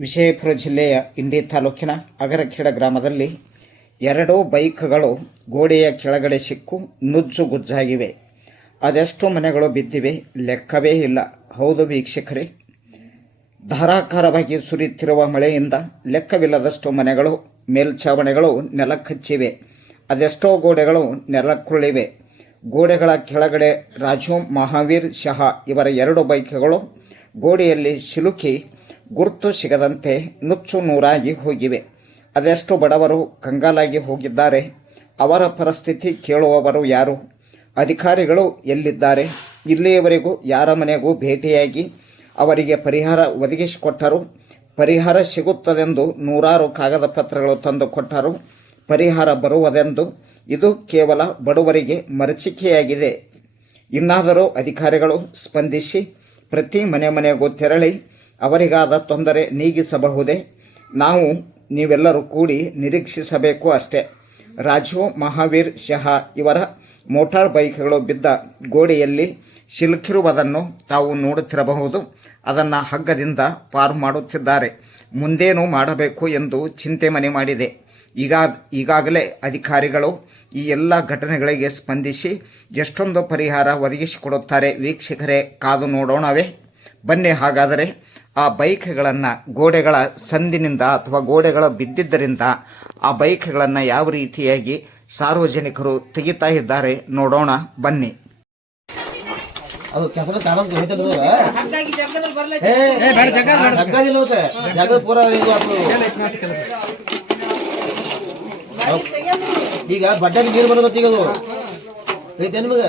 ವಿಜಯಪುರ ಜಿಲ್ಲೆಯ ಇಂಡಿ ತಾಲೂಕಿನ ಅಗರಖೇಡ ಗ್ರಾಮದಲ್ಲಿ ಎರಡೂ ಬೈಕ್ಗಳು ಗೋಡೆಯ ಕೆಳಗಡೆ ಸಿಕ್ಕು ನುಜ್ಜು ಗುಜ್ಜಾಗಿವೆ. ಅದೆಷ್ಟು ಮನೆಗಳು ಬಿದ್ದಿವೆ, ಲೆಕ್ಕವೇ ಇಲ್ಲ. ಹೌದು ವೀಕ್ಷಕರೇ, ಧಾರಾಕಾರವಾಗಿ ಸುರಿಯುತ್ತಿರುವ ಮಳೆಯಿಂದ ಲೆಕ್ಕವಿಲ್ಲದಷ್ಟು ಮನೆಗಳು, ಮೇಲ್ಛಾವಣಿಗಳು ನೆಲಕ್ಕಚ್ಚಿವೆ ಅದೆಷ್ಟೋ ಗೋಡೆಗಳು ನೆಲಕ್ಕುರುಳಿವೆ. ಗೋಡೆಗಳ ಕೆಳಗಡೆ ರಾಜು ಮಹಾವೀರ್ ಶಹಾ ಇವರ ಎರಡು ಬೈಕ್ಗಳು ಗೋಡೆಯಲ್ಲಿ ಸಿಲುಕಿ ಗುರುತು ಸಿಗದಂತೆ ನುಚ್ಚು ನೂರಾಗಿ ಹೋಗಿವೆ. ಅದೆಷ್ಟು ಬಡವರು ಕಂಗಾಲಾಗಿ ಹೋಗಿದ್ದಾರೆ. ಅವರ ಪರಿಸ್ಥಿತಿ ಕೇಳುವವರು ಯಾರು? ಅಧಿಕಾರಿಗಳು ಎಲ್ಲಿದ್ದಾರೆ? ಇಲ್ಲಿಯವರೆಗೂ ಯಾರ ಮನೆಗೂ ಭೇಟಿಯಾಗಿ ಅವರಿಗೆ ಪರಿಹಾರ ಒದಗಿಸಿಕೊಟ್ಟರು? ಪರಿಹಾರ ಸಿಗುತ್ತದೆಂದು ನೂರಾರು ಕಾಗದ ಪತ್ರಗಳು ತಂದು ಕೊಟ್ಟರು? ಪರಿಹಾರ ಬರುವುದೆಂದು? ಇದು ಕೇವಲ ಬಡವರಿಗೆ ಮರಚಿಕೆಯಾಗಿದೆ. ಇನ್ನಾದರೂ ಅಧಿಕಾರಿಗಳು ಸ್ಪಂದಿಸಿ ಪ್ರತಿ ಮನೆ ಮನೆಗೂ ತೆರಳಿ ಅವರಿಗಾದ ತೊಂದರೆ ನೀಗಿಸಬಹುದೇ? ನಾವು ನೀವೆಲ್ಲರೂ ಕೂಡಿ ನಿರೀಕ್ಷಿಸಬೇಕು ಅಷ್ಟೇ. ರಾಜು, ಮಹಾವೀರ್, ಶಹಾ ಇವರ ಮೋಟಾರ್ ಬೈಕ್ಗಳು ಬಿದ್ದ ಗೋಡೆಯಲ್ಲಿ ಸಿಲುಕಿರುವುದನ್ನು ತಾವು ನೋಡುತ್ತಿರಬಹುದು. ಅದನ್ನು ಹಗ್ಗದಿಂದ ಪಾರು ಮಾಡುತ್ತಿದ್ದಾರೆ. ಮುಂದೇನು ಮಾಡಬೇಕು ಎಂದು ಚಿಂತೆ ಮನೆ ಮಾಡಿದೆ. ಈಗ, ಈಗಾಗಲೇ ಅಧಿಕಾರಿಗಳು ಈ ಎಲ್ಲ ಘಟನೆಗಳಿಗೆ ಸ್ಪಂದಿಸಿ ಎಷ್ಟೊಂದು ಪರಿಹಾರ ಒದಗಿಸಿಕೊಡುತ್ತಾರೆ ವೀಕ್ಷಕರೇ, ಕಾದು ನೋಡೋಣವೇ. ಬನ್ನಿ ಹಾಗಾದರೆ ಆ ಬೈಕ್ಗಳನ್ನು ಗೋಡೆಗಳ ಸಂದಿನಿಂದ ಅಥವಾ ಗೋಡೆಗಳ ಬಿದ್ದಿದ್ದರಿಂದ ಆ ಬೈಕ್ಗಳನ್ನು ಯಾವ ರೀತಿಯಾಗಿ ಸಾರ್ವಜನಿಕರು ತೆಗಿತಾ ಇದ್ದಾರೆ ನೋಡೋಣ ಬನ್ನಿ. ಈಗ ಬಡ್ಡಾಗಿ ನೀರು ಬರೋದತ್ತ ಅದು. ಐತೆ ನಿಮಗೆ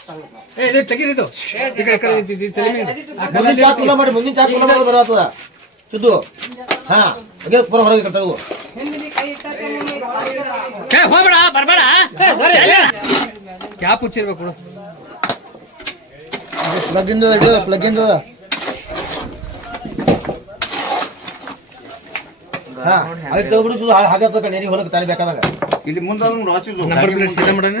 ಏ ಸಿದ್ದಪ್ಪ ಏ ಇದು. ತೆಗೀರಿದು ಈ ಕಡೆ ಈ ಕಡೆ ಇದು- ಇದು ತಲೆ ಮೇಲೆ. ಆ ಮುಂದಿನ ಕಲ್ಲಲ್ಲಿ ಚಾಕ್ ಕುಲ್ಲ ಮಾಡಿ ಮುಂದಿನ ಕುಲ್ಲ ಮಾಡಿ ಬರತ್ತದ ಹಾ ಹಾಗೆ ಪೂರ ಹೊರಗೆ ಕಟ್ಟದು ಏ, ಹೋಗ್ಬೇಡ ಬರ್ಬೇಡ. ಕ್ಯಾಪ್ ಹುಚ್ಚಿರ್ಬೇಕು ಬಿಡು. ಪ್ಲಗ್ ಇಂದ ಇಡು ಪ್ಲಗ್ ಇಂದ ಹಾ ಅದಕ್ಕೆ ತೆಗೆದ್ಬಿಡು ಹಾಗೆ ನೀರಿಗೆ ಹೊಲಕ್ಕೆ ತಾಲಿ ಬೇಕಾದಾಗ. ನಂಬರ್ ಪ್ಲೇಟ್ ಸೀದಾ ಮಾಡೋಣ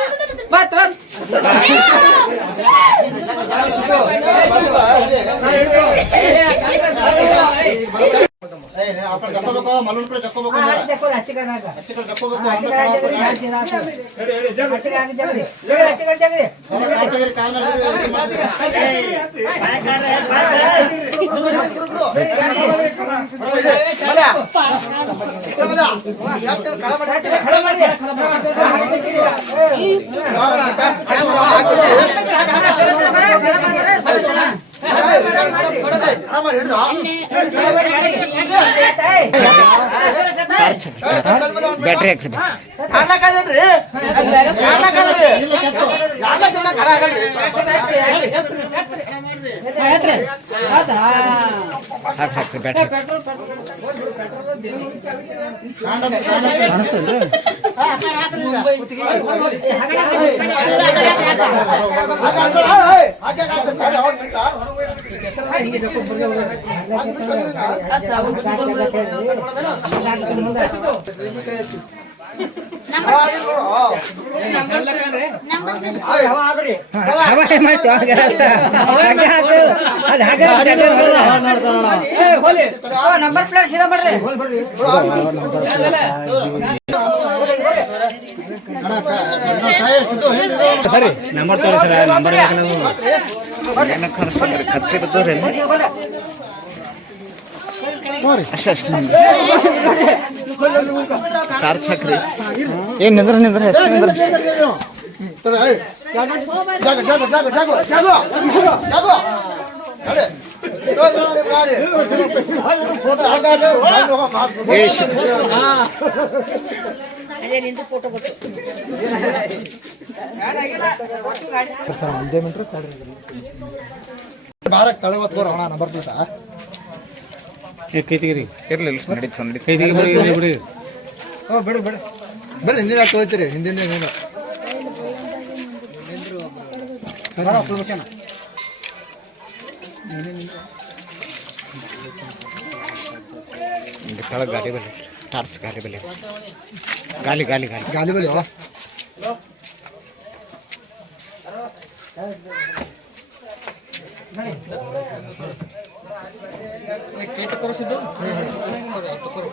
ಶುದ್ಧಣ ಇನ್ನೂ ಜನ ನಂಬರ್ ತೆಗಿಬೇಕು ಅದು ಬ್ಯಾಟ್ರಿ ಹಾಕ್ರಿ ಹಾಕಿ ಹಾಕ್ರಿ ಬ್ಯಾಟ್ರಿ ಕಾಣಿಸಲ್ರಿ ನಂಬರ್ ಪ್ಲೇಟ್ ಸೀದಾ ಮಾಡ್ರಿ. ನಂಬರ್ ತೋರಿಸ್ರ ನಂಬರ್ ಏನ ಕಾಣಿಸ್ತಂದ್ರೆ ಕತ್ತಿ ಬಿದ್ದವ್ರೇನು ಅಷ್ಟೇ ಅಷ್ಟೇ ಟಾರ್ಚ್ ಹಾಕ್ರಿ. ಏನ್ ನಿಂದ್ರ ನಿಂದ್ರ ಎಷ್ಟು ನಿಂದ್ರ? ಜಾಗ ಜಾಗ ಜಾಗ ಜಾಗ ಜಾಗ ಜಾಗ. ಅರೆ ಫೋಟೋ ಹಾಗಾದ್ರೆ ಏ ಶಿಟ್. ಅದೇ ನಿಂದು ಫೋಟೋ ಗೊತ್ತು ಬಾರ ಕಳವತ್ ಬರೋಣ ನಾ ಬರ್ತೀತಾ ಕೈ ತೆಗೀರಿ. ಇರ್ಲಿಲ್ಲ ನಡೀತು ಬಿಡಿ ಬಿಡಿ ಓ ಬಿಡು ಬಿಡು. ಬರ್ರಿ ಹಿಂದಿನ ತೊಳಿತೀರಿ ಹಿಂದಿನ ನೀನು थोड़ा गाली बले टार्स गाली बले। गाली गाली गाली। गाली बले हो। हाँ। करो सिद्धू। करो करो।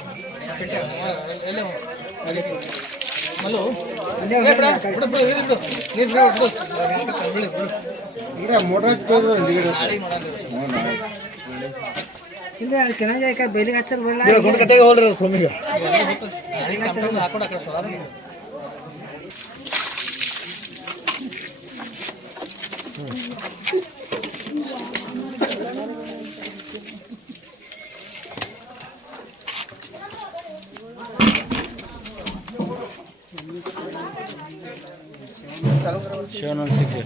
ಗಾಲಿ ಹಚ್ಚಿ ಗುಂಡ್ಕತೆಗೆ ಹೋಲ್ರಿ ಸ್ವಾಮಿಗೆ. সে থেকে